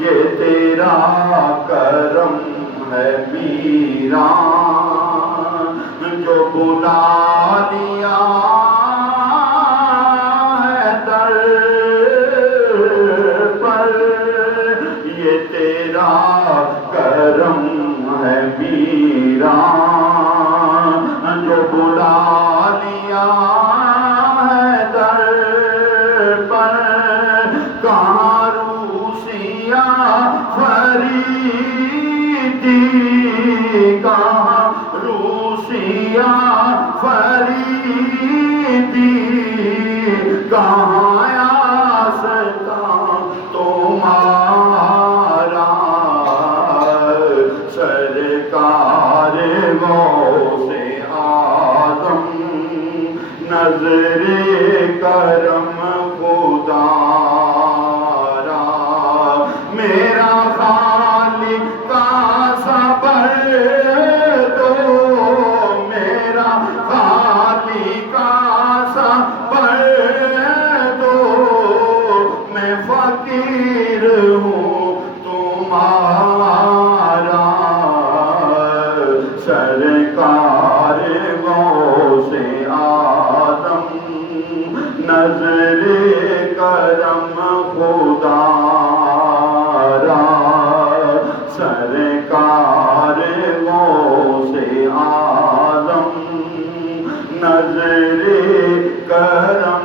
یہ تیرا کرم ہے میران جو بلا لیا ہے در پر، یہ تیرا کرم ہے میران جو بلا لیا ہے در پر، کہاں روسیاں فریدی، کہاں روسیاں فریدی، کہاں آستان تمہارا، سرکار غوث اعظم نظر کرم خدا را، میرا خالق کا صبر دو، میرا خالق کا صبر دو، میں فقیر ہوں تمہارا، سرکار غوث اعظم نظر کرم خدا را، سرکار غوث اعظم نظر کرم